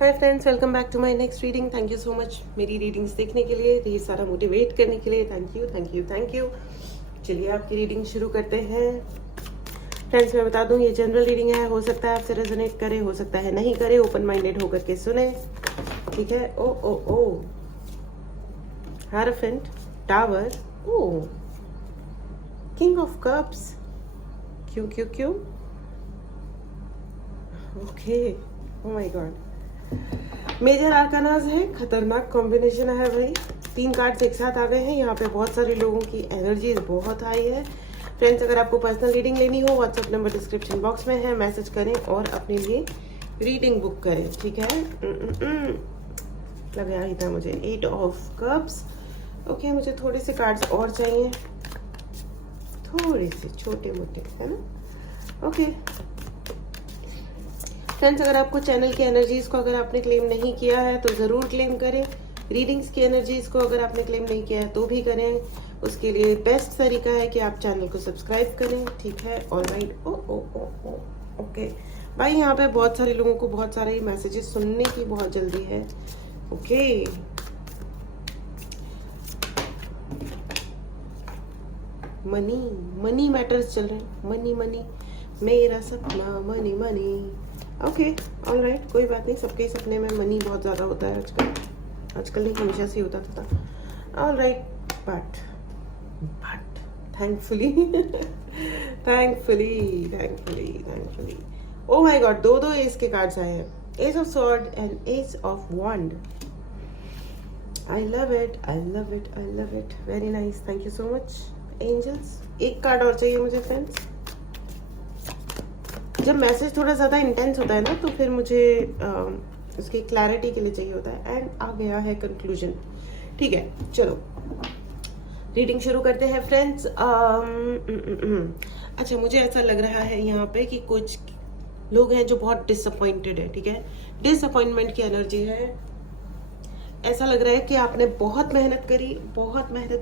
Hi friends, welcome back to my next reading. Thank you so much मेरी readings देखने के लिए, ये सारा मोटिवेट करने के लिए। Thank you thank you thank you. चलिए आपकी रीडिंग शुरू करते हैं। फ्रेंड्स, मैं बता दूं ये जनरल रीडिंग है, हो सकता है आपसे रेजोनेट करे, हो सकता है नहीं करे। ओपन माइंडेड होकर के सुने, ठीक है। Oh oh oh hierophant, tower, oh king of cups. क्यों क्यों क्यों? Okay, oh my god. Major arcanas है, खतरनाक कॉम्बिनेशन है भाई। 3 कार्ड्स एक साथ आ गए हैं। यहाँ पे बहुत सारे लोगों की एनर्जीज बहुत हाई है। फ्रेंड्स, अगर आपको पर्सनल रीडिंग लेनी हो, व्हाट्सएप नंबर डिस्क्रिप्शन बॉक्स में है, मैसेज करें और अपने लिए रीडिंग बुक करें, ठीक है। लगा ही था मुझे 8 ऑफ कप्स। ओके, मुझे थोड़े से कार्ड्स और चाहिए, थोड़े से छोटे मोटे, है ना। ओके फ्रेंड्स, अगर आपको चैनल की एनर्जीज को अगर आपने क्लेम नहीं किया है तो ज़रूर क्लेम करें। रीडिंग्स की एनर्जीज को अगर आपने क्लेम नहीं किया है तो भी करें। उसके लिए बेस्ट तरीका है कि आप चैनल को सब्सक्राइब करें, ठीक है। ऑलराइट, ओ ओ ओ ओ ओके भाई, यहाँ पे बहुत सारे लोगों को बहुत सारे मैसेजेस सुनने की बहुत जल्दी है। ओके मनी मनी मैटर्स चल रहे हैं। मनी मनी मेरा सपना, मनी मनी। ओके ऑलराइट, कोई बात नहीं। सबके सपने में मनी बहुत ज़्यादा होता है आजकल नहीं, हमेशा से होता था। Alright, but thankfully thankfully oh my god, दो एस के कार्ड्स आए हैं। Ace of sword and ace of wand. I love it, I love it, I love it. Very nice, thank you so much angels. एक card और चाहिए मुझे friends. जब message थोड़ा ज़्यादा इंटेंस होता है ना, तो फिर मुझे उसकी क्लैरिटी के लिए चाहिए होता है। एंड आ गया है कंक्लूजन, ठीक है। चलो रीडिंग शुरू करते हैं फ्रेंड्स। अच्छा, मुझे ऐसा लग रहा है यहाँ पे कि कुछ लोग हैं जो बहुत डिसअपॉइंटेड है, ठीक है। डिसअपॉइंटमेंट की एनर्जी है। ऐसा लग रहा है कि आपने बहुत मेहनत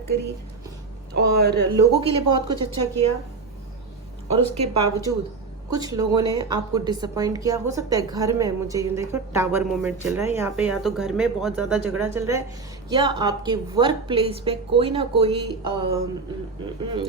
करी और लोगों के लिए बहुत कुछ अच्छा किया, और उसके बावजूद कुछ लोगों ने आपको डिसअपॉइंट किया। हो सकता है घर में, मुझे ये देखो टावर मोमेंट चल रहा है यहाँ पे, या तो घर में बहुत ज़्यादा झगड़ा चल रहा है, या आपके वर्क प्लेस पे कोई ना कोई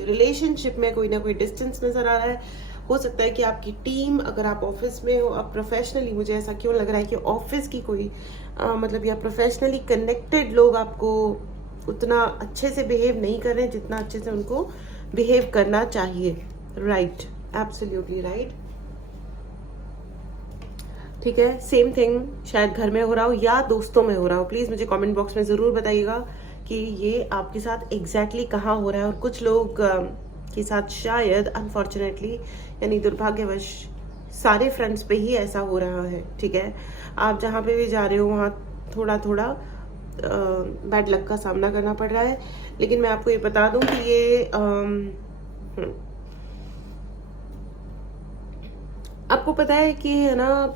रिलेशनशिप में कोई ना कोई डिस्टेंस नज़र आ रहा है। हो सकता है कि आपकी टीम, अगर आप ऑफिस में हो, आप प्रोफेशनली, मुझे ऐसा क्यों लग रहा है कि ऑफिस की कोई मतलब या प्रोफेशनली कनेक्टेड लोग आपको उतना अच्छे से बिहेव नहीं कर रहे हैं जितना अच्छे से उनको बिहेव करना चाहिए। राइट, एब्सोल्युटली राइट, ठीक है। सेम थिंग शायद घर में हो रहा हो या दोस्तों में हो रहा हो। प्लीज मुझे कमेंट बॉक्स में जरूर बताइएगा कि ये आपके साथ एग्जैक्टली कहाँ हो रहा है। और कुछ लोग के साथ शायद अनफॉर्चुनेटली, यानी दुर्भाग्यवश, सारे फ्रेंड्स पे ही ऐसा हो रहा है, ठीक है। आप जहाँ पे भी जा रहे हो वहाँ थोड़ा थोड़ा बैड लक का सामना करना पड़ रहा है। लेकिन मैं आपको ये बता दूं कि ये आपको पता है कि, है ना,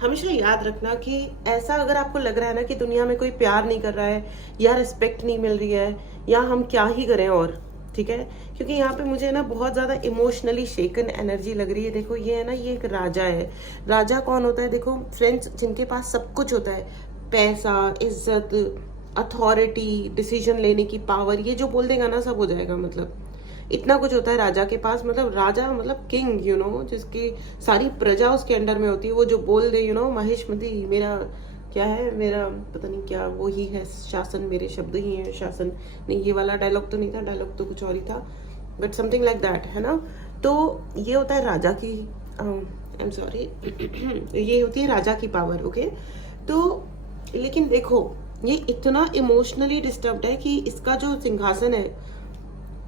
हमेशा याद रखना कि ऐसा अगर आपको लग रहा है ना कि दुनिया में कोई प्यार नहीं कर रहा है या रिस्पेक्ट नहीं मिल रही है, या हम क्या ही करें, और ठीक है। क्योंकि यहाँ पे मुझे ना बहुत ज़्यादा इमोशनली शेकन एनर्जी लग रही है। देखो ये है ना, ये एक राजा है। राजा कौन होता है? देखो फ्रेंड्स, जिनके पास सब कुछ होता है, पैसा, इज्जत, अथॉरिटी, डिसीजन लेने की पावर, ये जो बोल देगा ना सब हो जाएगा। मतलब इतना कुछ होता है राजा के पास। मतलब राजा मतलब किंग, यू नो, जिसकी सारी प्रजा उसके अंडर में होती है। वो जो बोल दे, यू नो, महेशमती, मेरा क्या है, मेरा पता नहीं क्या, वो ही है शासन, मेरे शब्द ही हैं शासन। नहीं, ये वाला डायलॉग तो नहीं था, डायलॉग तो कुछ और ही था, बट समथिंग लाइक दैट, है ना। तो ये होता है राजा की, आई एम सॉरी, ये होती है राजा की पावर, ओके। तो लेकिन देखो, ये इतना इमोशनली डिस्टर्ब्ड है कि इसका जो सिंहासन है,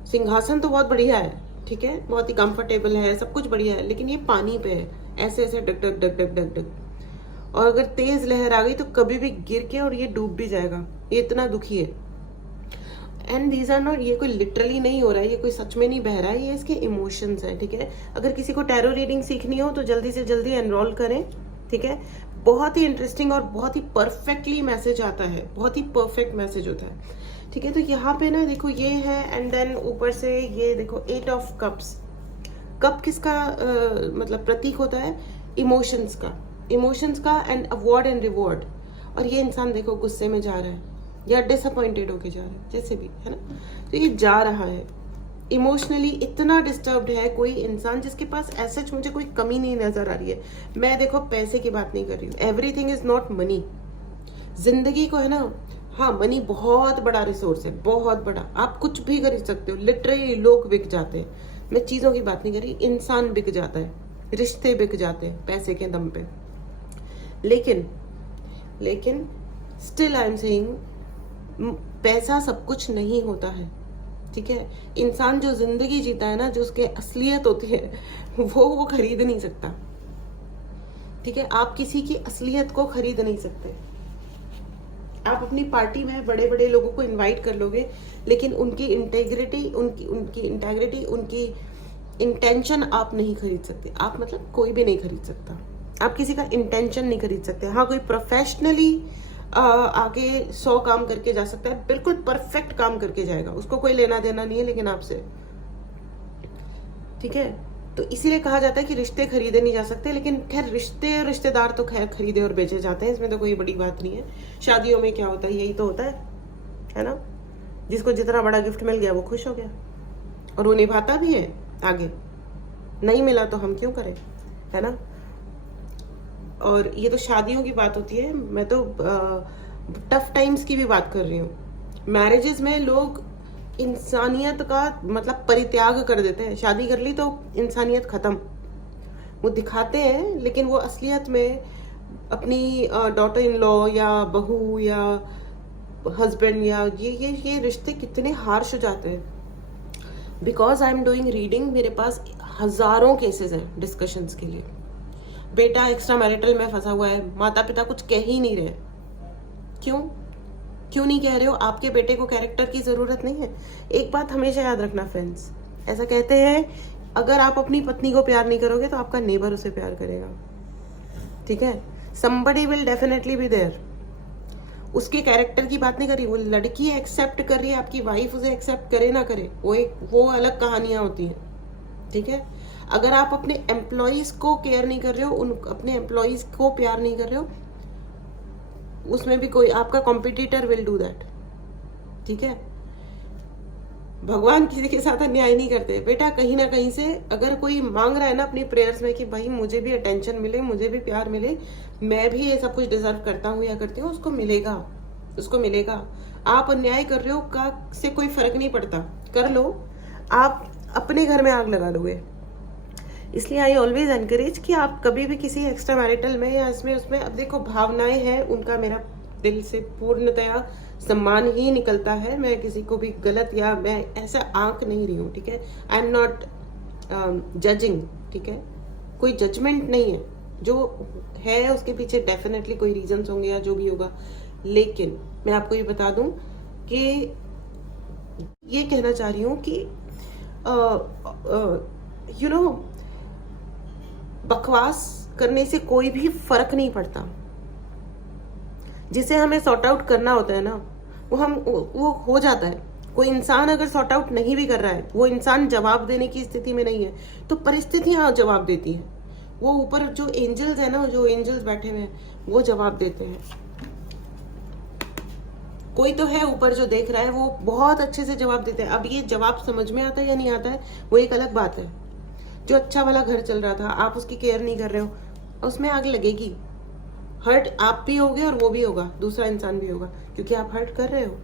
सिंहासन तो बहुत बढ़िया है, ठीक है, बहुत ही कंफर्टेबल है, सब कुछ बढ़िया है, लेकिन ये पानी पे है, ऐसे ऐसे duck duck duck duck duck duck. और अगर तेज लहर आ गई तो कभी भी गिर के और ये डूब भी जाएगा। ये इतना दुखी है। एंड दीज आर नॉट, ये कोई लिटरली नहीं हो रहा है, ये कोई सच में नहीं बह रहा है, ये इसके इमोशंस है, ठीक है। अगर किसी को टैरो रीडिंग सीखनी हो तो जल्दी से जल्दी एनरोल करें, ठीक है। बहुत ही इंटरेस्टिंग और बहुत ही परफेक्टली मैसेज आता है, बहुत ही परफेक्ट मैसेज होता है, ठीक है। तो यहाँ पे ना देखो ये है, एंड देन ऊपर से ये देखो 8 ऑफ कप्स। कप किसका मतलब प्रतीक होता है? इमोशंस का, इमोशंस का एंड अवॉर्ड एंड रिवॉर्ड, और ये इंसान देखो गुस्से में जा रहा है या डिसअपॉइंटेड होके जा रहा है, जैसे भी है ना, तो ये जा रहा है इमोशनली इतना डिस्टर्ब्ड है। कोई इंसान जिसके पास ऐसा मुझे कोई कमी नहीं नजर आ रही है। मैं देखो पैसे की बात नहीं कर रही हूँ, एवरीथिंग इज नॉट मनी। जिंदगी को है ना, हाँ मनी बहुत बड़ा रिसोर्स है, बहुत बड़ा, आप कुछ भी खरीद सकते हो, लिटरली लोग बिक जाते हैं। मैं चीजों की बात नहीं कर रही, इंसान बिक जाता है, रिश्ते बिक जाते हैं पैसे के दम पे। लेकिन स्टिल आई एम सेइंग पैसा सब कुछ नहीं होता है, ठीक है। इंसान जो जिंदगी जीता है ना, जो उसके असलियत होती है वो खरीद नहीं सकता, ठीक है। आप किसी की असलियत को खरीद नहीं सकते। आप अपनी पार्टी में बड़े बड़े लोगों को इनवाइट कर लोगे, लेकिन उनकी इंटेग्रिटी, उनकी इंटेंशन आप नहीं खरीद सकते। आप मतलब कोई भी नहीं खरीद सकता, आप किसी का इंटेंशन नहीं खरीद सकते। हाँ कोई प्रोफेशनली आगे 100 काम करके जा सकता है, बिल्कुल परफेक्ट काम करके जाएगा, उसको कोई लेना देना नहीं है लेकिन आपसे, ठीक है। तो इसीलिए कहा जाता है कि रिश्ते खरीदे नहीं जा सकते, लेकिन खैर रिश्ते और रिश्तेदार तो खैर खरीदे और बेचे जाते हैं, इसमें तो कोई बड़ी बात नहीं है। शादियों में क्या होता है, यही तो होता है ना। जिसको जितना बड़ा गिफ्ट मिल गया वो खुश हो गया, और वो निभाता भी है आगे। नहीं मिला तो हम क्यों करें, है ना। और ये तो शादियों की बात होती है, मैं तो टफ टाइम्स की भी बात कर रही हूँ। मैरिजेस में लोग इंसानियत का मतलब परित्याग कर देते हैं, शादी कर ली तो इंसानियत खत्म, वो दिखाते हैं, लेकिन वो असलियत में अपनी डॉटर इन लॉ या बहू या हस्बैंड या ये रिश्ते कितने हार्श हो जाते हैं। Because I am doing reading, मेरे पास हजारों केसेस हैं डिस्कशंस के लिए। बेटा एक्स्ट्रा मैरिटल में फंसा हुआ है, माता पिता कुछ कह ही नहीं रहे। क्यों नहीं कह रहे हो? आपके बेटे को कैरेक्टर की जरूरत नहीं है। एक बात हमेशा याद रखना फ्रेंड्स, ऐसा कहते हैं अगर आप अपनी पत्नी को प्यार नहीं करोगे तो आपका नेबर उसे प्यार करेगा, ठीक है। somebody will definitely be there। उसके कैरेक्टर की बात नहीं कर रही, वो लड़की एक्सेप्ट कर रही है, आपकी वाइफ उसे एक्सेप्ट करे ना करे, वो अलग कहानियां होती हैं, ठीक है। अगर आप अपने एम्प्लॉइज को केयर नहीं कर रहे हो, अपने एम्प्लॉइज को प्यार नहीं कर रहे हो, उसमें भी कोई आपका कॉम्पिटिटर विल डू दैट, ठीक है। भगवान किसी के साथ अन्याय नहीं करते बेटा। कहीं ना कहीं से अगर कोई मांग रहा है ना अपनी प्रेयर्स में कि भाई मुझे भी अटेंशन मिले, मुझे भी प्यार मिले, मैं भी ये सब कुछ डिजर्व करता हूँ या करती हूँ, उसको मिलेगा। आप अन्याय कर रहे हो का से कोई फर्क नहीं पड़ता, कर लो, आप अपने घर में आग लगा लोगे। इसलिए आई ऑलवेज एनकरेज कि आप कभी भी किसी एक्स्ट्रा मैरिटल में या इसमें उसमें, अब देखो भावनाएं हैं, उनका मेरा दिल से पूर्णतया सम्मान ही निकलता है। मैं किसी को भी गलत या मैं ऐसा आंक नहीं रही हूँ, ठीक है। आई एम नॉट जजिंग, ठीक है, कोई जजमेंट नहीं है। जो है उसके पीछे डेफिनेटली कोई रीजंस होंगे या जो भी होगा, लेकिन मैं आपको ये बता दूं कि ये कहना चाह रही हूँ कि यू नो बकवास करने से कोई भी फर्क नहीं पड़ता। जिसे हमें सॉर्ट आउट करना होता है ना, वो हो जाता है। कोई इंसान अगर सॉर्ट आउट नहीं भी कर रहा है, वो इंसान जवाब देने की स्थिति में नहीं है, तो परिस्थितियां जवाब देती हैं। वो ऊपर जो एंजल्स है ना, जो एंजल्स बैठे हुए हैं, वो जवाब देते हैं। कोई तो है ऊपर जो देख रहा है, वो बहुत अच्छे से जवाब देते हैं। अब ये जवाब समझ में आता है या नहीं आता है, वो एक अलग बात है। जो अच्छा वाला घर चल रहा था, आप उसकी केयर नहीं कर रहे हो, उसमें आग लगेगी। हर्ट आप भी होगे और वो भी होगा, दूसरा इंसान भी होगा, क्योंकि आप हर्ट कर रहे हो,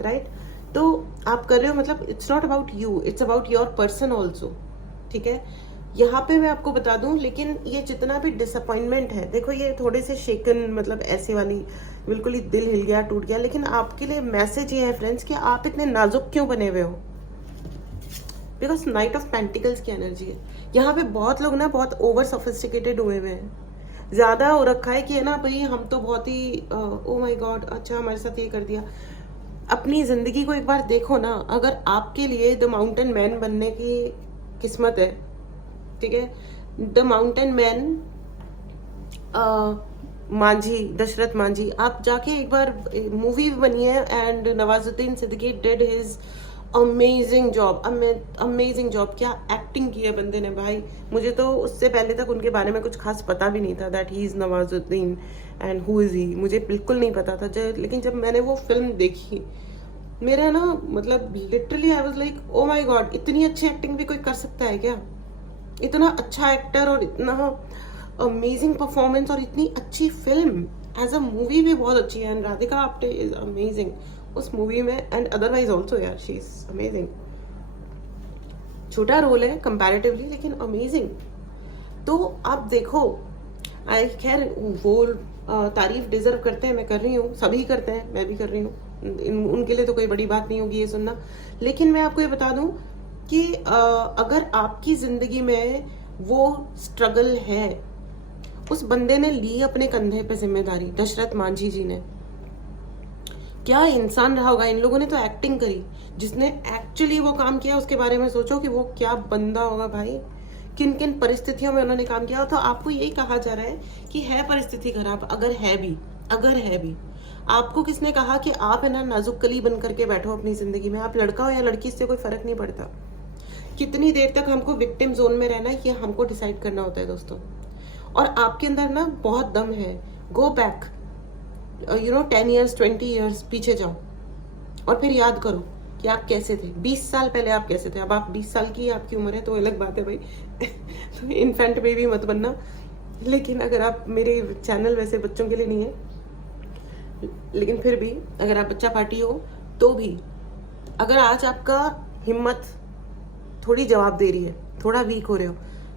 राइट। तो आप कर रहे हो मतलब it's not about you, it's about your person also, ठीक है। यहाँ पे मैं आपको बता दूं, लेकिन ये जितना भी डिसअपॉइंटमेंट है, देखो ये थोड़े से शेकन, मतलब ऐसे वाली बिल्कुल ही दिल हिल गया, टूट गया, लेकिन आपके लिए मैसेज ये है फ्रेंड्स कि आप इतने नाजुक क्यों बने हुए हो। बिकॉज नाइट ऑफ पेंटिकल्स की एनर्जी है यहाँ पे। बहुत लोग ना बहुत ओवर सोफिस्टिकेटेड हुए हुए हैं, ज्यादा हो रखा है कि है ना भाई हम तो बहुत ही ओ माय गॉड, अच्छा हमारे साथ ये कर दिया। अपनी जिंदगी को एक बार देखो ना, अगर आपके लिए द माउंटेन मैन बनने की किस्मत है, ठीक है, the mountain man Manjhi, Dashrath Manjhi, आप जाके एक बार मूवी बनी है and Nawazuddin Siddiqui did his amazing job, amazing job. क्या एक्टिंग की है बंदे ने भाई। मुझे तो उससे पहले तक उनके बारे में कुछ खास पता भी नहीं था that he is Nawazuddin and who is he, मुझे बिल्कुल नहीं पता था। लेकिन जब मैंने वो फिल्म देखी, मेरा ना मतलब literally I was like oh my God, इतनी अच्छी एक्टिंग भी कोई कर सकता है क्या? इतना अच्छा एक्टर और इतना अमेजिंग परफॉर्मेंस और इतनी अच्छी फिल्म। एज अ मूवी भी बहुत अच्छी है and Radhika Apte is amazing उस मूवी में एंड अदरवाइज ऑल्सो यार शी इज अमेजिंग। छोटा रोल है कंपैरेटिवली लेकिन अमेजिंग। तो आप देखो, आई खैर वो तारीफ डिजर्व करते हैं, मैं कर रही हूँ, सभी करते हैं, मैं भी कर रही हूँ, उनके लिए तो कोई बड़ी बात नहीं होगी ये सुनना। लेकिन मैं आपको ये बता दूं कि अगर आपकी जिंदगी में वो स्ट्रगल है, उस बंदे ने ली अपने कंधे पे जिम्मेदारी, दशरथ मांझी जी ने। क्या इंसान रहा होगा। इन लोगों ने तो एक्टिंग करी, जिसने एक्चुअली वो काम किया उसके बारे में सोचो कि वो क्या बंदा होगा भाई, किन किन परिस्थितियों में उन्होंने काम किया। तो आपको यही कहा जा रहा है कि है परिस्थिति खराब, अगर है भी आपको किसने कहा कि आप है ना नाजुक कली बन करके बैठो अपनी जिंदगी में। आप लड़का हो या लड़की, इससे कोई फर्क नहीं पड़ता। कितनी देर तक हमको विक्टिम जोन में रहना है ये हमको डिसाइड करना होता है दोस्तों। और आपके अंदर ना बहुत दम है, गो बैक 10 years 20 years पीछे जाओ और फिर याद करो कि आप कैसे थे 20 साल पहले, आप कैसे थे। अब आप 20 साल की आपकी उम्र है तो अलग बात है भाई तो इन्फेंट बेबी मत बनना। लेकिन अगर आप, मेरे चैनल वैसे बच्चों के लिए नहीं है, लेकिन फिर भी अगर आप बच्चा पार्टी हो तो भी, अगर आज आपका हिम्मत थोड़ी जवाब दे रही है, थोड़ा वीक हो रहे हो,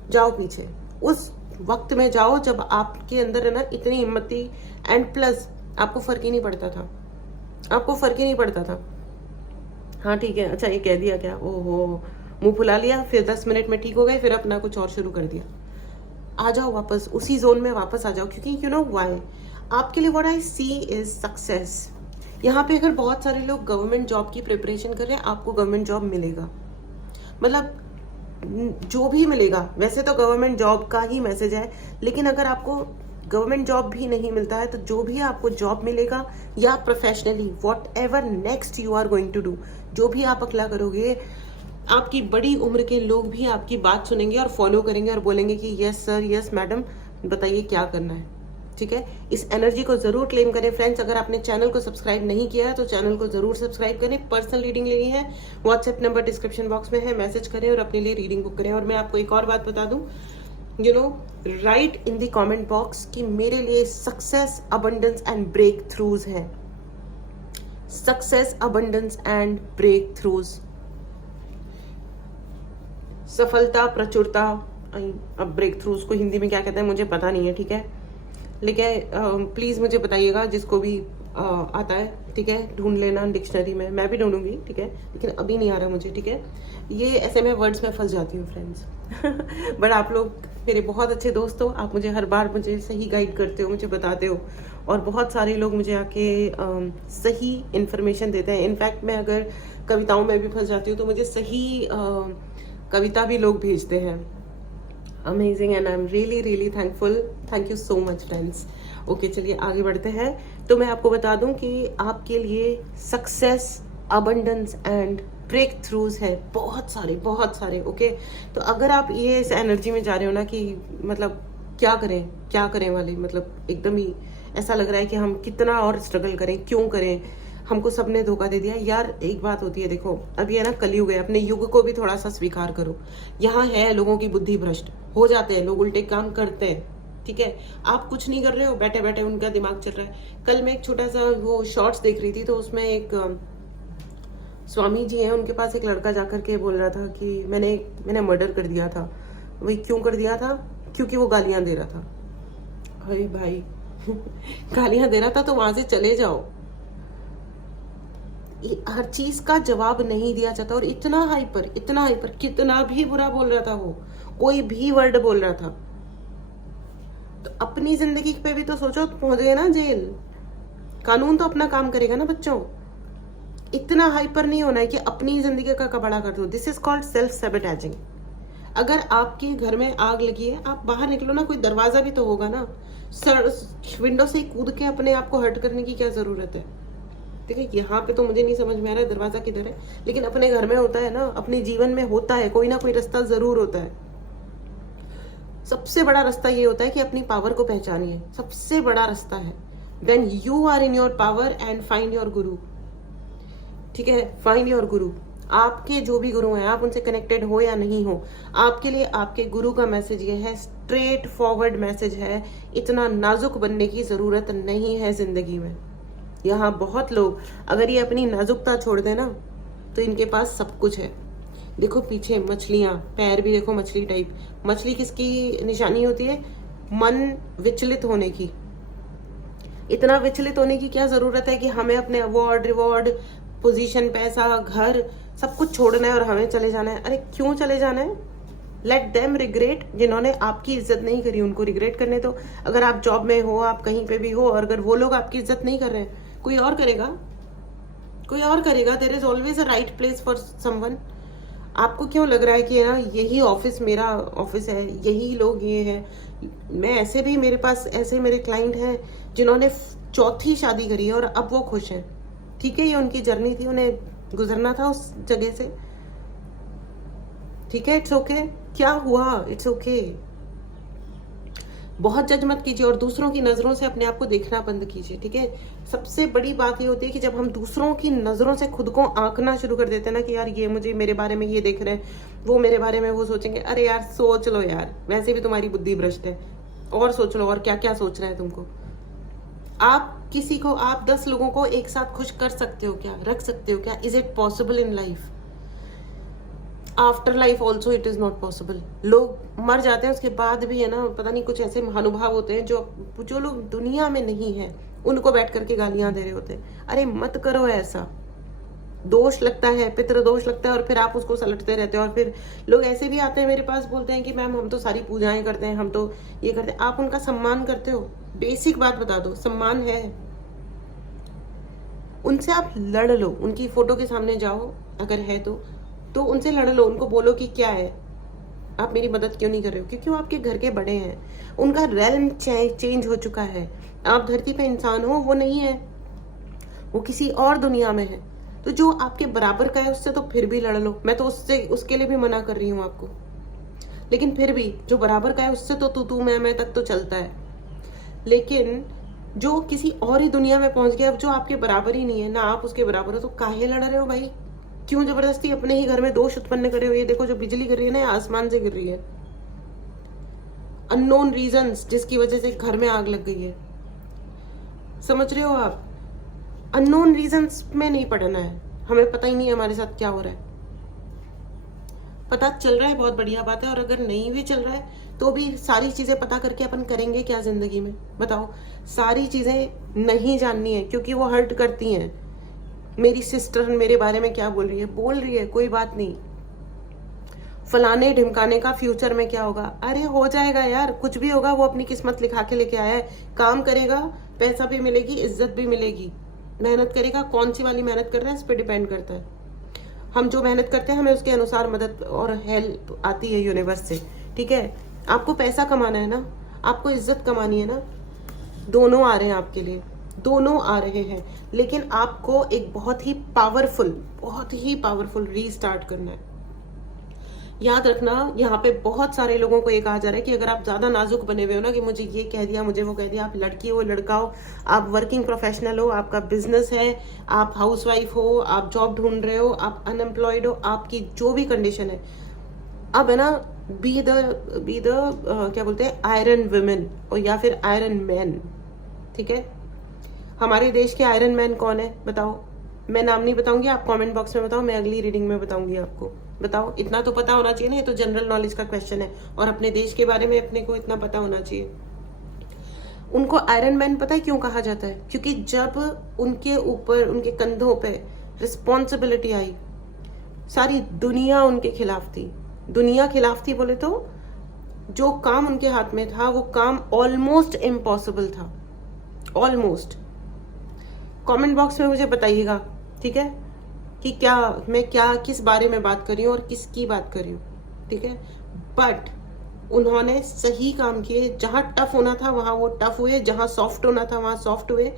जाओ पीछे, उस वक्त में जाओ जब आपके अंदर है ना इतनी हिम्मत थी। एंड प्लस आपको फर्क ही नहीं पड़ता था, आपको फर्क ही नहीं पड़ता था। हाँ ठीक है, अच्छा ये कह दिया क्या, ओहो मुंह फुला लिया, फिर 10 मिनट में ठीक हो गए, फिर अपना कुछ और शुरू कर दिया। आ जाओ वापस उसी जोन में वापस आ जाओ, क्योंकि यू नो व्हाई, आपके लिए what I see is success. यहाँ पे अगर बहुत सारे लोग गवर्नमेंट जॉब की प्रिपरेशन कर रहे हैं, आपको गवर्नमेंट जॉब मिलेगा, मतलब जो भी मिलेगा। वैसे तो गवर्नमेंट जॉब का ही मैसेज है, लेकिन अगर आपको गवर्नमेंट जॉब भी नहीं मिलता है तो जो भी आपको जॉब मिलेगा या professionally whatever next you are going to do, जो भी आप अगला करोगे, आपकी बड़ी उम्र के लोग भी आपकी बात सुनेंगे और फॉलो करेंगे और बोलेंगे कि यस सर, यस मैडम, बताइए क्या करना है। ठीक है, इस एनर्जी को जरूर क्लेम करें फ्रेंड्स। अगर आपने चैनल को सब्सक्राइब नहीं किया है तो चैनल को जरूर सब्सक्राइब करें। पर्सनल रीडिंग लेनी है, व्हाट्सएप नंबर डिस्क्रिप्शन बॉक्स में है, मैसेज करें और अपने लिए रीडिंग बुक करें। और मैं आपको एक और बात बता दूं, write in the comment box कि मेरे लिए success, abundance and breakthroughs है। Success, abundance and breakthroughs, सफलता, प्रचुरता। अब ब्रेक थ्रूज को हिंदी में क्या कहते हैं मुझे पता नहीं है, ठीक है, लेकिन प्लीज मुझे बताइएगा जिसको भी आता है, ठीक है, ढूंढ लेना डिक्शनरी में, मैं भी ढूंढूंगी, ठीक है, लेकिन अभी नहीं आ रहा मुझे, ठीक है। ये ऐसे में वर्ड्स में फंस जाती हूँ फ्रेंड्स बट आप लोग मेरे बहुत अच्छे दोस्त हो, आप मुझे हर बार मुझे सही गाइड करते हो, मुझे बताते हो, और बहुत सारे लोग मुझे आके सही इन्फॉर्मेशन देते हैं। इनफैक्ट मैं अगर कविताओं में भी फंस जाती हूँ तो मुझे सही कविता भी लोग भेजते हैं। Amazing and I am really really thankful, thank you so much friends. Okay चलिए आगे बढ़ते हैं। तो मैं आपको बता दूं कि आपके लिए success, abundance and breakthroughs है, बहुत सारे। ओके, तो अगर आप ये इस एनर्जी में जा रहे हो ना कि मतलब क्या करें वाले, मतलब एकदम ही ऐसा लग रहा है कि हम कितना और स्ट्रगल करें, क्यों करें, हमको सबने धोखा दे दिया। यार एक बात होती है, देखो अभी है ना कलयुग है, अपने युग को भी थोड़ा सा स्वीकार करो। यहाँ है लोगों की बुद्धि भ्रष्ट हो जाते हैं, लोग उल्टे काम करते हैं, ठीक है। आप कुछ नहीं कर रहे हो, बैठे बैठे उनका दिमाग चल रहा है। कल मैं एक छोटा सा वो शॉर्ट्स देख रही थी, तो उसमें एक स्वामी जी हैं, उनके पास एक लड़का जाकर के बोल रहा था कि मैंने मर्डर कर दिया था। वही क्यों कर दिया था, क्योंकि वो गालियां दे रहा था। अरे भाई गालियां दे रहा था तो वहां से चले जाओ। हर चीज का जवाब नहीं दिया जाता, और इतना हाइपर, कितना भी बुरा बोल रहा था वो, कोई भी वर्ड बोल रहा था, तो अपनी जिंदगी पे भी तो सोचो, पहुंच गए ना जेल, कानून तो अपना काम करेगा ना बच्चों। इतना हाइपर नहीं होना है कि अपनी जिंदगी का कबाड़ा कर दो। This is called self sabotaging. अगर आपके घर में आग लगी है, आप बाहर निकलो ना, कोई दरवाजा भी तो होगा ना, विंडो से कूद के अपने आप को हर्ट करने की क्या जरूरत है। ठीक है, यहाँ पे तो मुझे नहीं समझ में आ रहा है दरवाजा किधर है, लेकिन अपने घर में होता है ना, अपने जीवन में होता है, कोई ना कोई रास्ता जरूर होता है। सबसे बड़ा रास्ता ये होता है कि अपनी पावर को पहचानिए, सबसे बड़ा रास्ता है। When you are in your power and find your guru, ठीक है, फाइंड योर गुरु। आपके जो भी गुरु हैं, आप उनसे कनेक्टेड हो या नहीं हो, आपके लिए आपके गुरु का मैसेज ये है, स्ट्रेट फॉरवर्ड मैसेज है, इतना नाजुक बनने की जरूरत नहीं है जिंदगी में। यहाँ बहुत लोग अगर ये अपनी नाजुकता छोड़ दें ना, तो इनके पास सब कुछ है। देखो पीछे मछलियां, पैर भी देखो मछली टाइप। मछली किसकी निशानी होती है? मन विचलित होने की। इतना विचलित होने की क्या जरूरत है कि हमें अपने अवार्ड, रिवॉर्ड, पोजीशन, पैसा, घर, सब कुछ छोड़ना है और हमें चले जाना है? अरे क्यों चले जाना है? Let them regret. जिन्होंने आपकी इज्जत नहीं करी उनको रिग्रेट करने दो। अगर आप जॉब में हो, आप कहीं पे भी हो, और अगर वो लोग आपकी इज्जत नहीं कर रहे हैं, कोई और करेगा, कोई और करेगा। There is always a right place for someone. आपको क्यों लग रहा है कि ना यही ऑफिस मेरा ऑफिस है, यही लोग ये है? मैं ऐसे भी, मेरे पास ऐसे मेरे क्लाइंट हैं जिन्होंने चौथी शादी करी है और अब वो खुश हैं। ठीक है, ये उनकी जर्नी थी, उन्हें गुजरना था उस जगह से। ठीक है, इट्स ओके। क्या हुआ? It's okay. बहुत जज मत कीजिए और दूसरों की नजरों से अपने आप को देखना बंद कीजिए। ठीक है, सबसे बड़ी बात ये होती है कि जब हम दूसरों की नजरों से खुद को आंकना शुरू कर देते हैं ना, कि यार ये मुझे, मेरे बारे में ये देख रहे हैं, वो मेरे बारे में वो सोचेंगे। अरे यार सोच लो यार, वैसे भी तुम्हारी बुद्धि भ्रष्ट है, और सोच लो और क्या क्या सोच रहे हैं तुमको। आप किसी को, आप 10 लोगों को एक साथ खुश कर सकते हो क्या? रख सकते हो क्या? Is it possible in life? After life also it is not possible. लोग मर जाते हैं, उसके बाद भी है ना, पता नहीं कुछ ऐसे महानुभाव होते हैं जो लोग दुनिया में नहीं है, उनको बैठ करके गालियां दे रहे होते हैं। अरे मत करो ऐसा। दोष लगता है, पितृ दोष लगता है, और फिर आप उसको सलटते रहते हो। और फिर लोग ऐसे भी आते हैं मेरे पास, बोलते हैं कि मैम हम तो सारी पूजाएं करते हैं, हम तो ये करते हैं। आप उनका सम्मान करते हो? बेसिक बात बता दो, सम्मान है? उनसे आप लड़ लो, उनकी फोटो के सामने जाओ अगर है तो उनसे लड़ लो। उनको बोलो कि क्या है, आप मेरी मदद क्यों नहीं कर रहे हो? क्योंकि वो आपके घर के बड़े हैं, उनका रेलम चेंज हो चुका है। आप धरती पे इंसान हो, वो नहीं है, वो किसी और दुनिया में है। तो जो आपके बराबर का है उससे तो फिर भी लड़ लो। मैं तो उसके लिए भी मना कर रही हूँ आपको, लेकिन फिर भी जो बराबर का है उससे तो तू मैं तक तो चलता है। लेकिन जो किसी और ही दुनिया में पहुंच गया, अब जो आपके बराबर ही नहीं है ना, आप उसके बराबर हो, तो काहे लड़ रहे हो भाई? क्यों जबरदस्ती अपने ही घर में दोष उत्पन्न कर रहे हो? ये देखो जो बिजली गिर रही है ना, आसमान से गिर रही है। अननोन रीजंस जिसकी वजह से घर में आग लग गई है। समझ रहे हो आप? अननोन रीजंस में नहीं पड़ना है, हमें पता ही नहीं है हमारे साथ क्या हो रहा है। पता चल रहा है बहुत बढ़िया बात है, और अगर नहीं भी चल रहा है तो भी सारी चीजें पता करके अपन करेंगे क्या जिंदगी में? बताओ। सारी चीजें नहीं जाननी है, क्योंकि वो हर्ट करती हैं। मेरी सिस्टर मेरे बारे में क्या बोल रही है, कोई बात नहीं। फलाने ढिमकाने का फ्यूचर में क्या होगा? अरे हो जाएगा यार, कुछ भी होगा, वो अपनी किस्मत लिखा के लेके आया है। काम करेगा, पैसा भी मिलेगी, इज्जत भी मिलेगी। मेहनत करेगा, कौन सी वाली मेहनत कर रहा है इस पर डिपेंड करता है। हम जो मेहनत करते हैं, हमें उसके अनुसार मदद और हेल्प आती है यूनिवर्स से। ठीक है, आपको पैसा कमाना है ना, आपको इज्जत कमानी है ना, दोनों आ रहे हैं आपके लिए, दोनों आ रहे हैं। लेकिन आपको एक बहुत ही पावरफुल रीस्टार्ट करना है। याद रखना, यहाँ पे बहुत सारे लोगों को ये कहा जा रहा है कि अगर आप ज्यादा नाजुक बने हुए हो ना, कि मुझे ये कह दिया, मुझे वो कह दिया, आप लड़की हो, लड़का हो, आप वर्किंग प्रोफेशनल हो, आपका बिजनेस है, आप हाउसवाइफ हो, आप जॉब ढूंढ रहे हो, आप अनएम्प्लॉयड हो, आपकी जो भी कंडीशन है, अब है ना, बी द क्या बोलते हैं, आयरन वुमेन, और या फिर आयरन मैन। ठीक है, हमारे देश के आयरन मैन कौन है बताओ? मैं नाम नहीं बताऊंगी, आप कमेंट बॉक्स में बताओ, मैं अगली रीडिंग में बताऊंगी आपको। बताओ, इतना तो पता होना चाहिए ना, ये तो जनरल नॉलेज का क्वेश्चन है, और अपने देश के बारे में अपने को इतना पता होना चाहिए। उनको आयरन मैन पता है क्यों कहा जाता है? क्योंकि जब उनके ऊपर, उनके कंधों पे रिस्पॉन्सिबिलिटी आई, सारी दुनिया उनके खिलाफ थी। दुनिया खिलाफ थी बोले तो जो काम उनके हाथ में था, वो काम ऑलमोस्ट इम्पॉसिबल था, ऑलमोस्ट। कमेंट बॉक्स में मुझे बताइएगा, ठीक है, कि मैं किस बारे में बात कर रही हूँ और किसकी बात कर रही हूँ। ठीक है, बट उन्होंने सही काम किए। जहां टफ होना था वहां वो टफ हुए, जहां सॉफ्ट होना था वहां सॉफ्ट हुए।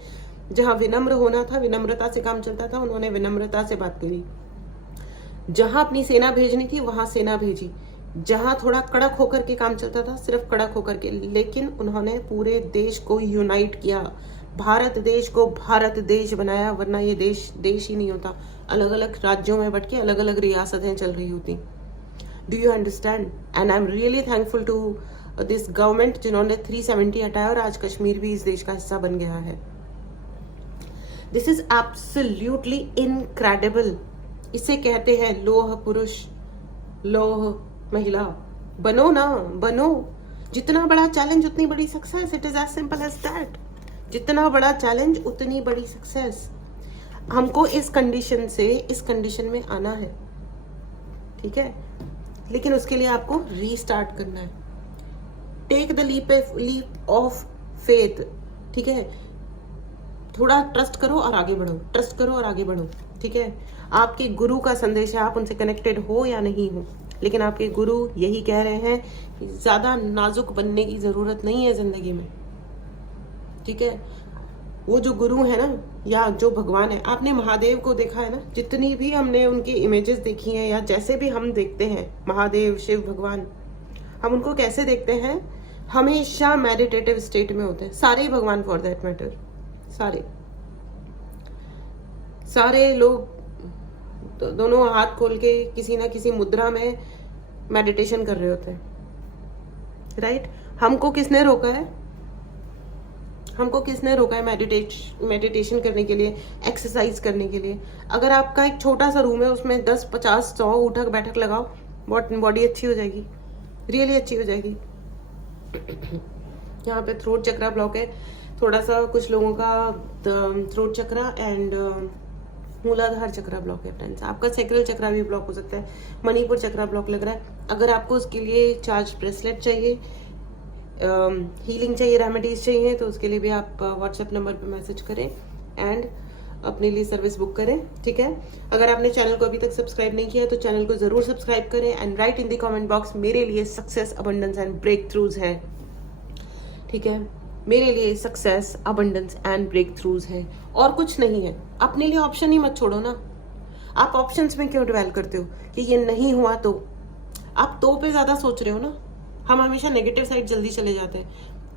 जहां विनम्र होना था, विनम्रता से काम चलता था, उन्होंने विनम्रता से बात करी। जहां अपनी सेना भेजनी थी वहां सेना भेजी। जहां थोड़ा कड़क होकर के काम चलता था, सिर्फ कड़क होकर के, लेकिन उन्होंने पूरे देश को यूनाइट किया। भारत देश को भारत देश बनाया, वरना ये देश देश ही नहीं होता। अलग अलग राज्यों में बट के अलग अलग रियासतें चल रही होती। Do you understand? And I am really thankful to this government जिन्होंने 370 हटाया और आज कश्मीर भी इस देश का हिस्सा बन गया है। This is absolutely incredible. इसे कहते हैं लोह पुरुष, लोह महिला। बनो ना, बनो। जितना बड़ा चैलेंज उतनी बड़ी success. It is as simple as that. जितना बड़ा चैलेंज उतनी बड़ी सक्सेस। हमको इस कंडीशन से इस कंडीशन में आना है, ठीक है, लेकिन उसके लिए आपको रीस्टार्ट करना है। Take the leap of faith, ठीक है। थोड़ा ट्रस्ट करो और आगे बढ़ो, ट्रस्ट करो और आगे बढ़ो, ठीक है। आपके गुरु का संदेश है, आप उनसे कनेक्टेड हो या नहीं हो, लेकिन आपके गुरु यही कह रहे हैं कि ज्यादा नाजुक बनने की जरूरत नहीं है जिंदगी में, ठीक है। वो जो गुरु है ना, या जो भगवान है, आपने महादेव को देखा है ना, जितनी भी हमने उनकी इमेजेस देखी हैं, या जैसे भी हम देखते हैं महादेव, शिव भगवान, हम उनको कैसे देखते हैं? हमेशा मेडिटेटिव स्टेट में होते हैं। सारे ही भगवान फॉर दैट मैटर, सारे लोग दोनों हाथ खोल के किसी ना किसी मुद्रा में मेडिटेशन कर रहे होते हैं, राइट। हमको किसने रोका है? हमको किसने रोका है मेडिटेशन करने के लिए, एक्सरसाइज करने के लिए? अगर आपका एक छोटा सा रूम है, उसमें 10, 50, 100 उठक बैठक लगाओ, बॉडी अच्छी हो जाएगी, रियली अच्छी हो जाएगी। यहाँ पे थ्रोट चक्रा ब्लॉक है थोड़ा सा, कुछ लोगों का थ्रोट चक्रा एंड मूलाधार चक्रा ब्लॉक है फ्रेंड्स। आपका सैक्रल चक्रा भी ब्लॉक हो सकता है, मणिपुर चक्रा ब्लॉक लग रहा है। अगर आपको उसके लिए चार्ज ब्रेसलेट चाहिए, हीलिंग चाहिए, रेमेडीज चाहिए, तो उसके लिए भी आप व्हाट्सएप नंबर पे मैसेज करें एंड अपने लिए सर्विस बुक करें, ठीक है। अगर आपने चैनल को अभी तक सब्सक्राइब नहीं किया तो चैनल को जरूर सब्सक्राइब करें and write in the comment box, मेरे लिए success, abundance and breakthroughs है, ठीक है। मेरे लिए success, abundance and breakthroughs है, और कुछ नहीं है। अपने लिए ऑप्शन ही मत छोड़ो ना। आप ऑप्शंस में क्यों डिवेल करते हो कि ये नहीं हुआ तो? आप तो पे ज्यादा सोच रहे हो ना। हम हमेशा नेगेटिव साइड जल्दी चले जाते हैं,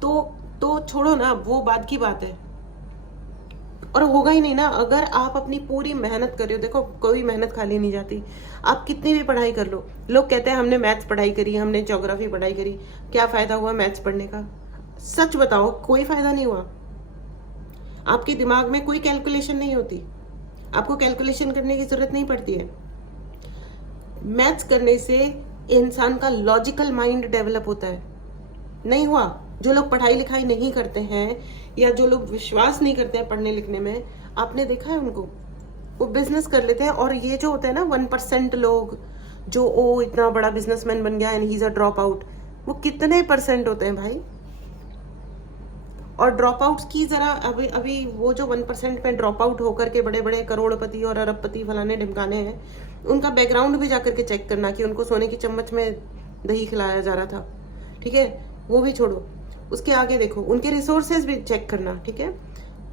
तो छोड़ो ना, वो बाद की बात है। और होगा ही नहीं ना अगर आप अपनी पूरी मेहनत कर रहे हो। देखो, कोई मेहनत खाली नहीं जाती। आप कितनी भी पढ़ाई कर लो, लोग कहते हैं हमने मैथ्स पढ़ाई करी, हमने ज्योग्राफी पढ़ाई करी, क्या फायदा हुआ मैथ्स पढ़ने का? सच बताओ, कोई फायदा नहीं हुआ। आपके दिमाग में कोई कैलकुलेशन नहीं होती, आपको कैलकुलेशन करने की जरूरत नहीं पड़ती है। मैथ्स करने से इंसान का लॉजिकल माइंड डेवलप होता है। नहीं हुआ। जो लोग पढ़ाई लिखाई नहीं करते हैं या जो लोग विश्वास नहीं करते हैं पढ़ने लिखने में, आपने देखा है उनको, वो बिजनेस कर लेते हैं। और ये जो होता है ना 1% लोग जो ओ इतना बड़ा बिजनेसमैन बन गया and he is a drop out, वो कितने परसेंट होते हैं भाई? और ड्रॉप आउट्स की जरा अभी वो जो 1% में ड्रॉप आउट होकर के बड़े बड़े करोड़पति और अरबपति फलाने ढिमकाने हैं, उनका बैकग्राउंड भी जाकर के चेक करना कि उनको सोने की चम्मच में दही खिलाया जा रहा था, ठीक है। वो भी छोड़ो, उसके आगे देखो, उनके रिसोर्सेज भी चेक करना, ठीक है।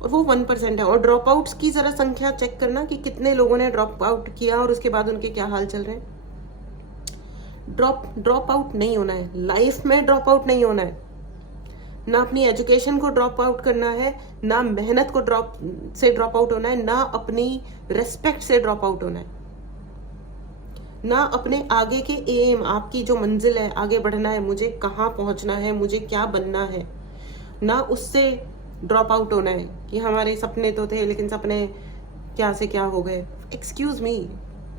और वो 1% है। और ड्रॉप आउट्स की जरा संख्या चेक करना कि कितने लोगों ने ड्रॉप आउट किया और उसके बाद उनके क्या हाल चल रहे हैं। ड्रॉप आउट नहीं होना है लाइफ में, ड्रॉप आउट नहीं होना है। ना अपनी एजुकेशन को ड्रॉप आउट करना है, ना मेहनत को ड्रॉप आउट होना है, ना अपनी रेस्पेक्ट से ड्रॉप आउट होना है, ना अपने आगे के एम, आपकी जो मंजिल है, आगे बढ़ना है, मुझे कहाँ पहुंचना है, मुझे क्या बनना है, ना उससे ड्रॉप आउट होना है कि हमारे सपने तो थे लेकिन सपने क्या से क्या हो गए। एक्सक्यूज मी,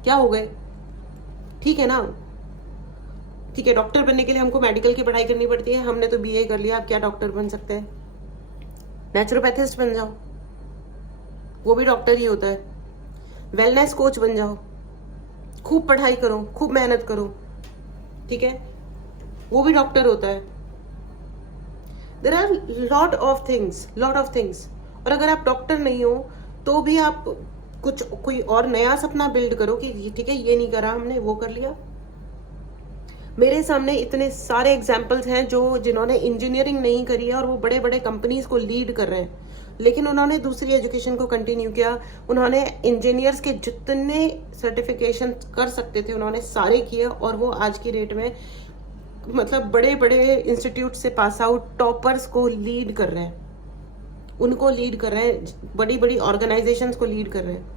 क्या हो गए? ठीक है ना, ठीक है। डॉक्टर बनने के लिए हमको मेडिकल की पढ़ाई करनी पड़ती है, हमने तो बीए कर लिया, अब क्या डॉक्टर बन सकते हैं? नेचुरोपैथिस्ट बन जाओ, वो भी डॉक्टर ही होता है। वेलनेस कोच बन जाओ, खूब पढ़ाई करो, खूब मेहनत करो, ठीक है, वो भी डॉक्टर होता है। There are lot of things. और अगर आप डॉक्टर नहीं हो तो भी आप कोई और नया सपना बिल्ड करो कि ठीक है, ये नहीं करा हमने, वो कर लिया। मेरे सामने इतने सारे एग्जाम्पल्स हैं जिन्होंने इंजीनियरिंग नहीं करी है और वो बड़े बड़े कंपनीज को लीड कर रहे हैं। लेकिन उन्होंने दूसरी एजुकेशन को कंटिन्यू किया। उन्होंने इंजीनियर्स के जितने सर्टिफिकेशन कर सकते थे उन्होंने सारे किए, और वो आज की डेट में मतलब बड़े बड़े इंस्टीट्यूट से पास आउट टॉपर्स को लीड कर रहे हैं, उनको लीड कर रहे हैं, बड़ी बड़ी ऑर्गेनाइजेशंस को लीड कर रहे हैं।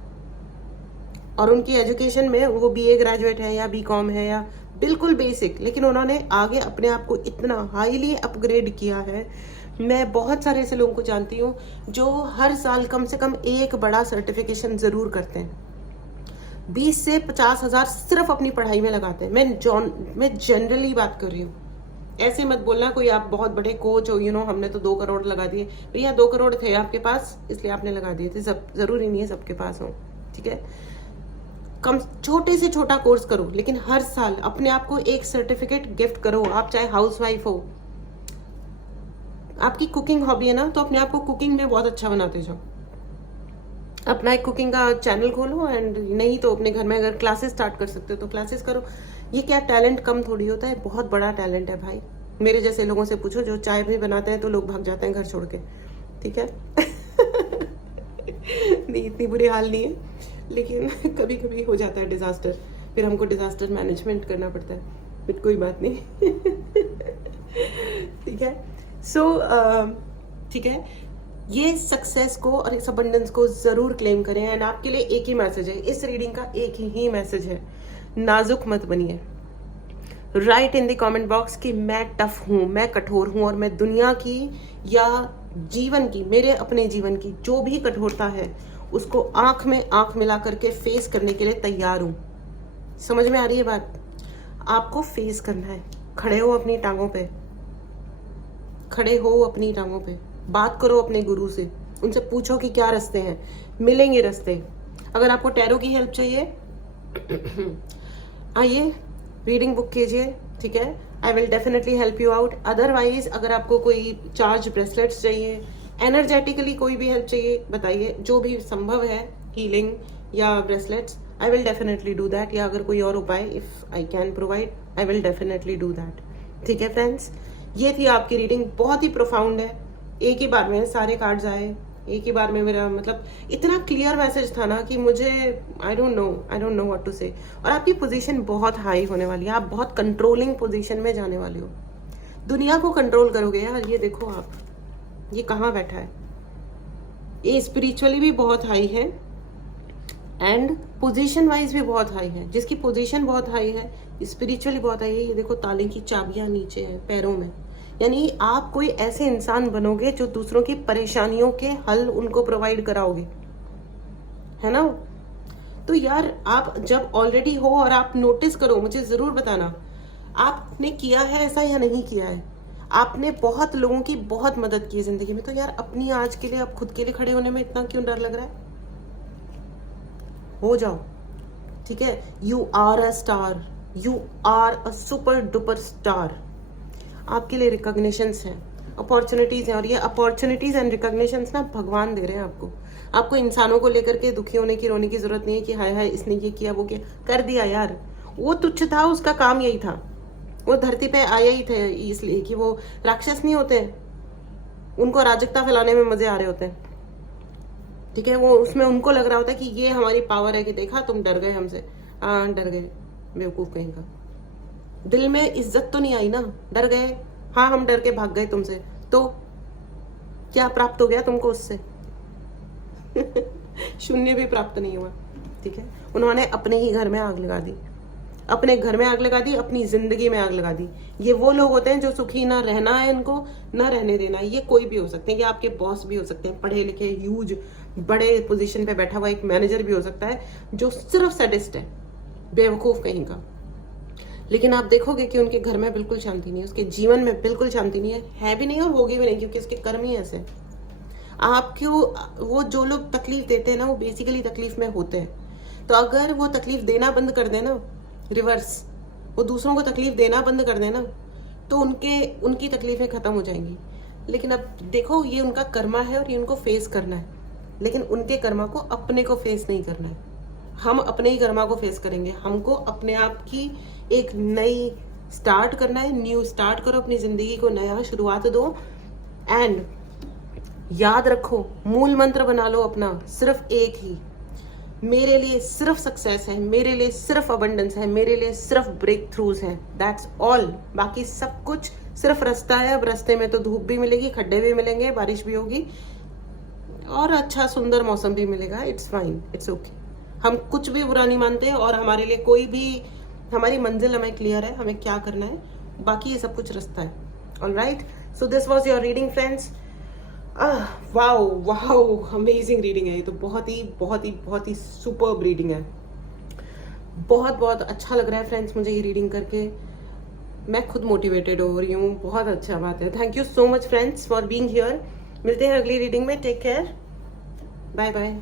और उनकी एजुकेशन में वो बीए ग्रेजुएट है या बीकॉम है या बिल्कुल बेसिक, लेकिन उन्होंने आगे अपने आप को इतना हाईली अपग्रेड किया है। मैं बहुत सारे ऐसे लोगों को जानती हूँ जो हर साल कम से कम एक बड़ा सर्टिफिकेशन ज़रूर करते हैं, 20 से 50 हज़ार सिर्फ अपनी पढ़ाई में लगाते हैं। मैं जनरली बात कर रही हूँ, ऐसे मत बोलना कोई आप बहुत बड़े कोच हो, हमने तो 2 करोड़ लगा दिए। भैया 2 करोड़ थे आपके पास इसलिए आपने लगा दिए थे, सब जरूरी नहीं है सबके पास हो, ठीक है। कम छोटे से छोटा कोर्स करो, लेकिन हर साल अपने आप को एक सर्टिफिकेट गिफ्ट करो। आप चाहे हाउसवाइफ हो, आपकी कुकिंग हॉबी है ना, तो अपने आप को कुकिंग में बहुत अच्छा बनाते जाओ। अपना एक कुकिंग का चैनल खोलो, एंड नहीं तो अपने घर में अगर क्लासेस स्टार्ट कर सकते हो तो क्लासेस करो। ये क्या टैलेंट कम थोड़ी होता है, बहुत बड़ा टैलेंट है भाई। मेरे जैसे लोगों से पूछो जो चाय भी बनाते हैं तो लोग भाग जाते हैं घर छोड़ के, ठीक है। नहीं, इतनी बुरी हाल नहीं है, लेकिन कभी कभी हो जाता है डिजास्टर, फिर हमको डिजास्टर मैनेजमेंट करना पड़ता है, फिर कोई बात नहीं। ठीक है। सो ठीक है, ये सक्सेस को और इस अबंडेंस को जरूर क्लेम करें। एंड आपके लिए एक ही मैसेज है, इस रीडिंग का एक ही मैसेज है, नाजुक मत बनिए। Right in the comment box कि मैं टफ हूं, मैं कठोर हूं, और मैं दुनिया की या जीवन की, मेरे अपने जीवन की जो भी कठोरता है उसको आंख में आंख मिला करके फेस करने के लिए तैयार हूं। समझ में आ रही है बात? आपको फेस करना है, खड़े हो अपनी टांगों पे, खड़े हो अपनी टांगों पे, बात करो अपने गुरु से, उनसे पूछो कि क्या रास्ते हैं, मिलेंगे रास्ते। अगर आपको टैरो की हेल्प चाहिए आइए रीडिंग बुक कीजिए, ठीक है, I will definitely help you out. Otherwise अगर आपको कोई चार्ज ब्रेसलेट्स चाहिए, एनर्जेटिकली कोई भी हेल्प चाहिए बताइए, जो भी संभव है, हीलिंग या bracelets, I will definitely do that. या अगर कोई और उपाय if I can provide, I will definitely do that. ठीक है फ्रेंड्स, ये थी आपकी रीडिंग, बहुत ही प्रोफाउंड है। एक ही बार में सारे कार्ड्स आए, एक ही बार में मेरा मतलब इतना क्लियर मैसेज था ना कि मुझे I don't know what to say. और आपकी पोजीशन बहुत हाई होने वाली है, आप बहुत कंट्रोलिंग पोजीशन में जाने वाले हो, दुनिया को कंट्रोल करोगे यार। ये देखो आप, ये कहाँ बैठा है, ये स्पिरिचुअली भी बहुत हाई है एंड पोजीशन वाइज भी बहुत हाई है। जिसकी पोजीशन बहुत हाई है, स्पिरिचुअली बहुत हाई है, ये देखो ताले की चाबियां नीचे है पैरों में। यानी आप कोई ऐसे इंसान बनोगे जो दूसरों की परेशानियों के हल उनको प्रोवाइड कराओगे, है ना। तो यार आप जब ऑलरेडी हो और आप नोटिस करो, मुझे जरूर बताना आपने किया है ऐसा या नहीं किया है। आपने बहुत लोगों की बहुत मदद की है जिंदगी में, तो यार अपनी आज के लिए, आप खुद के लिए खड़े होने में इतना क्यों डर लग रहा है? हो जाओ, ठीक है। You are a star, you are a super duper star. आपके लिए रिकॉग्निशंस हैं, अपॉर्चुनिटीज हैं, और ये अपॉर्चुनिटीज एंड रिकॉग्निशंस ना भगवान दे रहे हैं आपको। आपको इंसानों को लेकर के दुखी होने की, रोने की जरूरत नहीं है कि हाय हाय इसने ये किया वो किया, कर दिया यार। वो तुच्छ था, उसका काम यही था, वो धरती पे आए ही थे इसलिए कि वो राक्षस नहीं होते, उनको अराजकता फैलाने में मजे आ रहे होते हैं, ठीक है। वो उसमें उनको लग रहा होता है कि ये हमारी पावर है, कि देखा तुम डर गए हमसे, हाँ डर गए, बेवकूफ कहीं का। दिल में इज्जत तो नहीं आई ना, डर गए, हाँ हम डर के भाग गए तुमसे, तो क्या प्राप्त हो गया तुमको उससे? शून्य भी प्राप्त नहीं हुआ, ठीक है। उन्होंने अपने ही घर में आग लगा दी, अपने घर में आग लगा दी, अपनी जिंदगी में आग लगा दी। ये वो लोग होते हैं जो सुखी ना रहना है इनको, ना रहने देना है। ये कोई भी हो सकते हैं, ये आपके बॉस भी हो सकते हैं, पढ़े लिखे ह्यूज बड़े पोजीशन पे बैठा हुआ एक मैनेजर भी हो सकता है जो सिर्फ सैडिस्ट है, बेवकूफ कहीं का। लेकिन आप देखोगे कि उनके घर में बिल्कुल शांति नहीं है, उसके जीवन में बिल्कुल शांति नहीं है भी नहीं और होगी भी नहीं, क्योंकि उसके कर्म ही ऐसे। आपको वो जो लोग तकलीफ देते हैं ना, वो बेसिकली तकलीफ में होते हैं। तो अगर वो तकलीफ देना बंद कर देना, रिवर्स वो दूसरों को तकलीफ देना बंद कर देना, तो उनकी तकलीफें खत्म हो जाएंगी। लेकिन अब देखो, ये उनका कर्मा है और ये उनको फेस करना है, लेकिन उनके कर्मा को अपने को फेस नहीं करना है। हम अपने ही कर्मा को फेस करेंगे। हमको अपने आप की एक नई स्टार्ट करना है, न्यू स्टार्ट करो, अपनी जिंदगी को नया शुरुआत दो। एंड याद रखो, मूल मंत्र बना लो अपना, सिर्फ एक ही, मेरे लिए सिर्फ सक्सेस है, मेरे लिए सिर्फ अबंडेंस है, मेरे लिए सिर्फ ब्रेक थ्रूज है, दैट्स ऑल। बाकी सब कुछ सिर्फ रास्ता है। अब रास्ते में तो धूप भी मिलेगी, खड्डे भी मिलेंगे, बारिश भी होगी और अच्छा सुंदर मौसम भी मिलेगा। It's fine, it's okay. हम कुछ भी बुरा नहीं मानते और हमारे लिए कोई भी, हमारी मंजिल हमें क्लियर है, हमें क्या करना है, बाकी ये सब कुछ रास्ता है। Alright, so this was your reading friends. Wow wow, amazing reading है ये तो, बहुत ही सुपर्ब रीडिंग है। बहुत अच्छा लग रहा है फ्रेंड्स मुझे ये रीडिंग करके, मैं खुद मोटिवेटेड हो रही हूँ, बहुत अच्छा बात है। Thank you so much friends for being here. मिलते हैं अगली रीडिंग में, टेक केयर, बाय बाय।